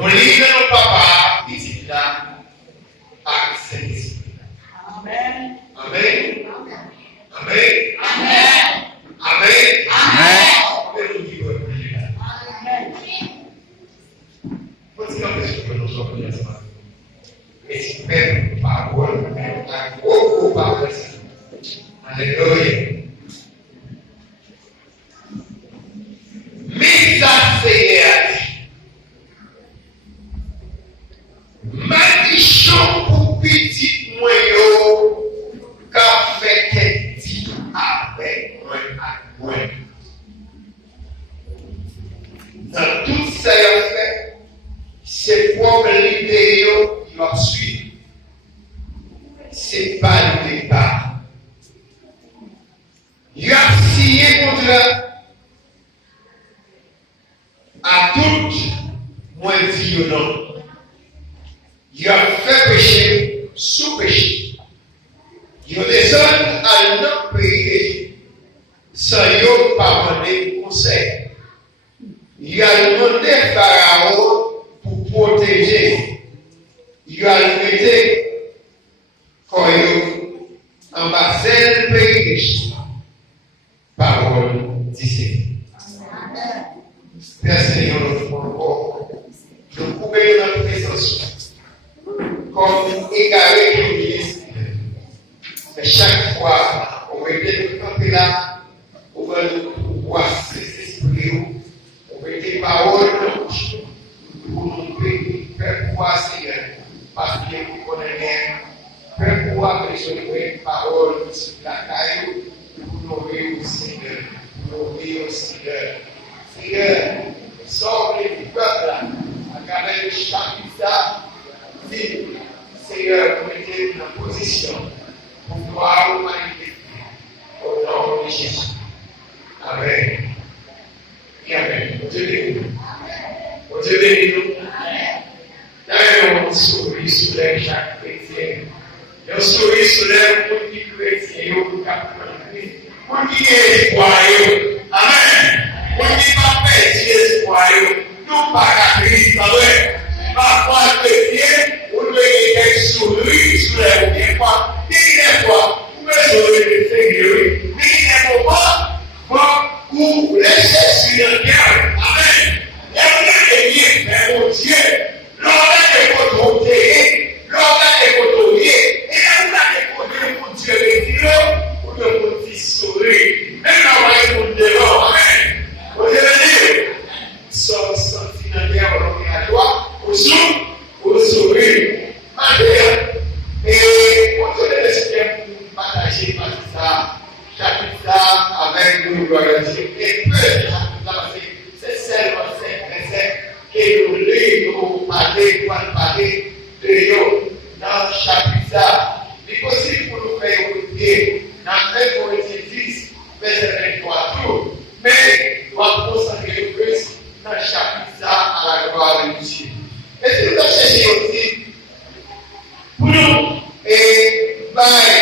Nous lisons nos papas, ici là, avec Saint-Esprit. Amen. Amen. Amen. Amen. Amen. Amen. Possivelmente que eu não sou conhecido. Espero parole, a pouco parole. Aleluia. Misafeias. Maldição pour petit moyen. Café que dit avec moi. Dans tout ça, en fait, c'est pour l'idée qui va suivre. C'est pas le départ. Il a signé contre à tout moins dit non. Il a fait péché sous péché. Il a descendu à notre pays sans y pas demander conseil. Il a demandé Pharaon pour protéger. Il a demandé quand il embrassé le pays. Parole d'ici. Père Seigneur, nous encore. Nous pouvons notre présence comme égaré que l'Église. Mais chaque fois, on va être campé là, on va nous pouvoir s'exprimer. On va des paroles pour nous faire pouvoir, Seigneur, parce que nous connaissons bien. Faire pouvoir recevoir une parole sur la caille pour nous réunir, Seigneur. Pour nous réunir, Seigneur. Seigneur, sors les peuples à travers le chapitre. Seigneur, vous mettez une position pour voir l'humanité au nom de Jésus. Amen. Et Amen. Dieu bénit. Dieu bénit nous. D'ailleurs, on sourit sur les chaque chrétien. Et on sourit sur les pour qui chrétien, pour qui est espoir. Amen. Pour qui pas perdre espoir. Nous pas qu'à Christ. Parfois, chrétien, on doit être sourire sur les fois. Des fois, vous pouvez sourire le Seigneur. Mais des fois, vous laissez sur le cœur. Amen. Et vous avez bien, mais mon Dieu, l'ordre est votre terrain, l'ordre est votre lieu. Et là, vous avez votre Dieu retiré pour que vous puissiez sourire. Même là, vous avez votre devant. Amen. Vous avez dit, sans finalité, on est à toi, au sourire. Et continuez d'espérer pour partager chapitre avec nous, et peu c'est seulement ces versets que nous lisons, nous parler de nous dans le chapitre. Il est possible pour nous faire écouter dans 1 Corinthiens 10, verset 23 tout, mais nous allons concentrer plus dans le chapitre à la gloire de Dieu. Et si nous allons chercher aussi pour nous, et bail,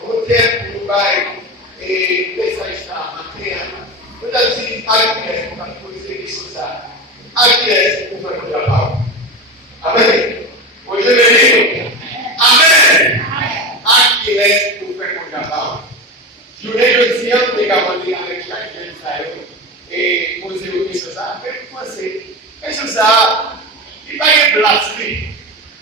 hôtel pour nous bail, et message ça, nous avons dit à qui est-ce qu'on va poser des choses à qui est-ce qu'on va nous la parole. Amen. Au Dieu béni. Amen. À qui est-ce qu'on fait nous la parole. Je voulais le dire, nous avons dit avec chaque jeune et poser des questions ça. Mais pensez, question ça, il va y avoir blasphème.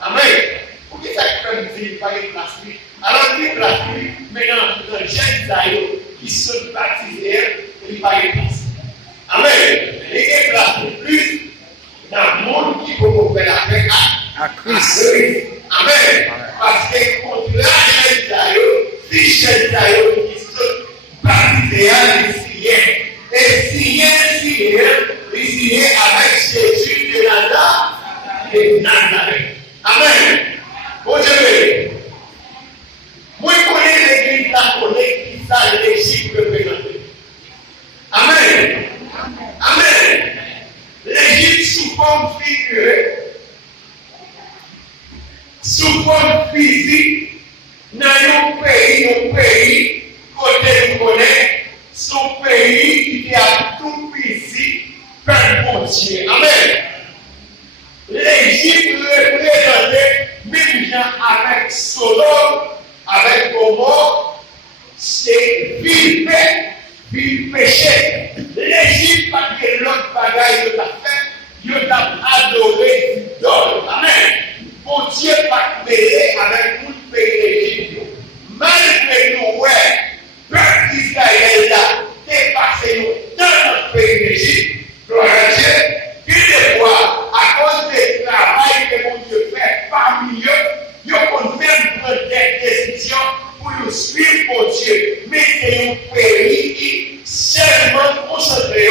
Amen. Pour qui ça peut dire qu'il va y avoir blasphème? Alors, il y a blasphème, maintenant, dans les jeunes qui sont baptisés, il va y avoir blasphème. Amen. Il y a blasphème plus dans le monde qui peut faire la paix à Christ. Amen. Parce que contre la jeune les jeunes qui sont baptisés, les siens. Et les siens avec Jésus de Nazareth. Amen. Bon Dieu. Moi, je connais l'église, la connais qui ça l'Égypte représentée. Amen. Amen. L'Égypte sous forme figurée, sous forme physique, dans un pays, côté nous connaît, son pays qui a tout physique, par bon Dieu. Amen. Sodome avec Gomorrhe, c'est vil péché. L'Égypte, pas que l'autre bagaille de la fait, il a adoré l'idole. Amen. Bon Dieu pas mêlé avec tout le pays d'Égypte. Malgré nous, ouais, peuple d'Israël là, dépassé nous dans notre pays d'Égypte, gloire à Dieu, puis des fois, à cause du travail que mon Dieu fait parmi eux, ils ont même prendre des décisions pour nous suivre mon Dieu. Mais c'est un pays qui seulement concentré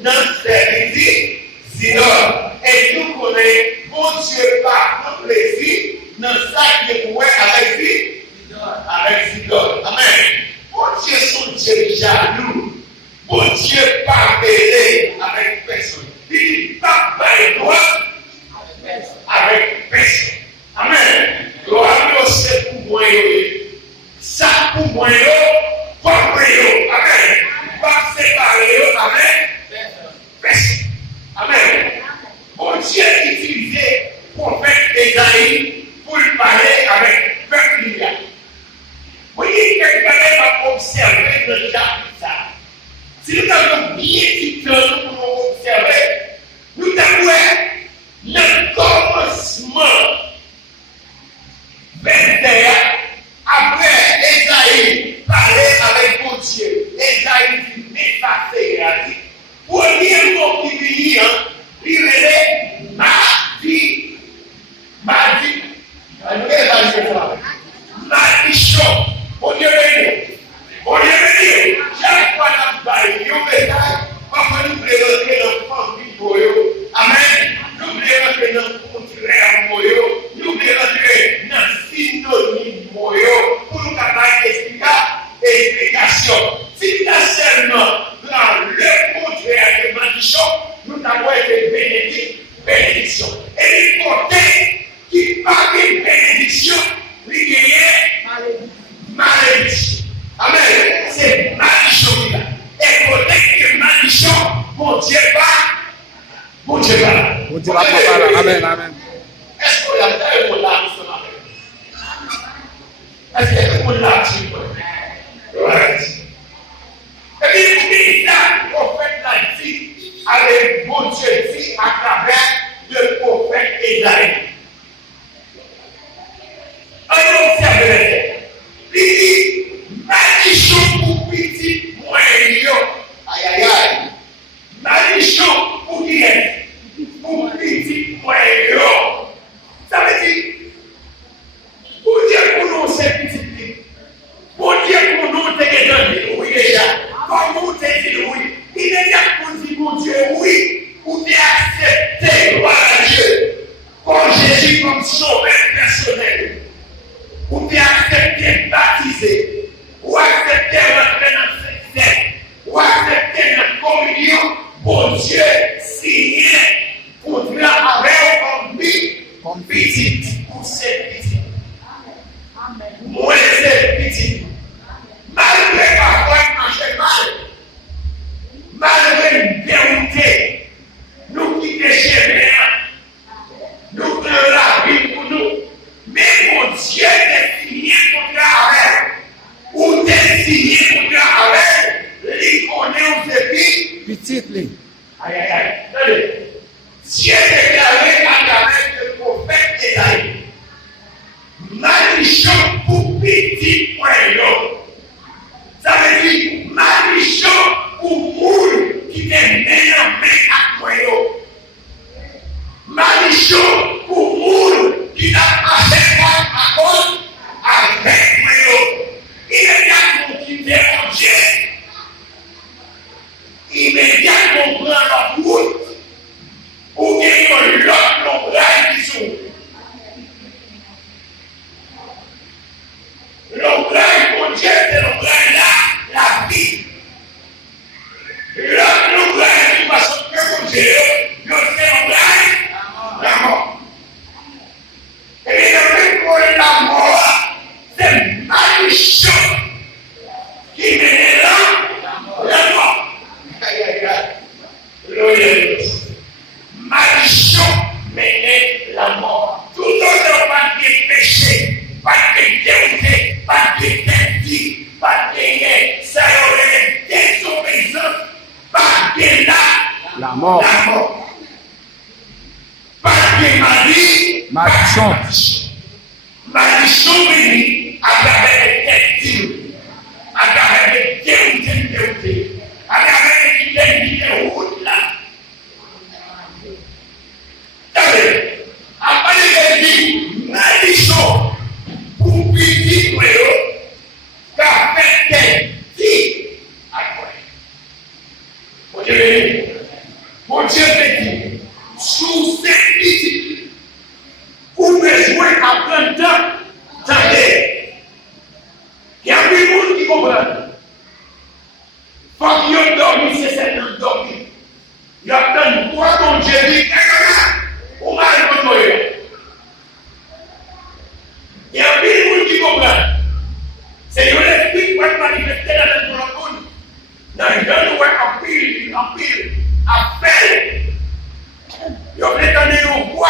dans le service d'idole. Et nous connaissons, mon Dieu, par notre plaisir, dans ça qui est avec lui. Avec l'idole. Amen. Mon Dieu, son Dieu jaloux. Mon Dieu, pas mêlé avec personne. Il dit pas par droit avec personne. Amen. Gloire c'est pour moi. Ça pour moi, pas pour moi. Amen. Pas séparer avec personne. Amen. Mon Dieu utilisait prophète Esaïe pour parler avec le peuple. Vous voyez, quelqu'un va observer le chapitre. Si nous avons bien dit pour observer, nous avons le commencement. Après Esaïe parlait avec mon Dieu. Esaïe dit, n'effacez rien. Pour dire mon qui il est mardi. Mardi. Mardi chaud. Bon Dieu béni. Bon Dieu béni. Chaque fois que nous parlons, nous bénissons, parce que nous présentons l'enfant vivant. Amen. Nous présentons notre contraire, nous présentons notre synonyme pour nous capables d'explication. Si nous avons seulement dans le contraire de malédiction, nous avons été bénédiction. Et les côtés qui parlent de bénédiction, ils gagnent malédiction. Amen. C'est malédiction là. Et côté que malédiction, mon Dieu va. Mon Dieu va. Mon Dieu va parler. Amen. Amen. Est-ce qu'on a fait un là ce matin? Est-ce qu'on l'a dit? Et puis, le prophète l'a dit, avec mon Dieu dit à travers le prophète Esaïe. On observe les il dit, malédiction pour petit moyen. Aïe aïe aïe. Malédiction pour qui est? Pour petit moyen. Ça veut dire, pour dire pour nous c'est petit. Pour dire pour nous c'est que oui déjà. Comme vous t'avez dit oui. Il est là pour dire mon Dieu oui. Ou t'es accepté, gloire à Dieu. Comme Jésus comme sauveur personnel. Ou t'es accepté baptisé. Ou accepté rentrer dans cette secte. Ou accepté notre communion. Bon Dieu signé pour dire avec comme lui. Comme petit. Ou c'est petit. Moi c'est petit. Malgré parfois marcher mal. Malgré une vérité. Nous quittons chez nous. Nous prenons la vie pour nous. Mais mon Dieu est signé pour avec. Ou t'es signé pour avec. Les connaît aux épis. Petite, les. Aïe, aïe, aïe. Allez. Dieu déclaré à travers le prophète Esaïe. Malédiction pour petit moyen. Ça veut dire malédiction pour moule qui est né en main à moyen. Malédiction pour moule qui n'a pas fait à cause avec moyen. Immédiatement qui dérangeait. Immédiatement prend la route. Ou bien l'autre l'ombrage qui s'ouvre. L'ombrage, mon Dieu, Mort. La mort. Pas de maladie. Maldition. Maldition bénie à travers les têtes, à travers les théories, à travers les routes là. Après les maldition pour petit car fait dit à quoi. Mon Dieu dit, sous cette discipline, vous besoin à plein temps d'aller. Il y a plus de monde qui comprend. Quand il a dormi, c'est certainement dormi. Il y a plein de fois mon Dieu dit, on va le contrôler. Il y a plus de monde qui comprend. C'est l'esprit qui va manifester dans notre monde. Dans le temps où en pile, appel. Il y a plein de voix.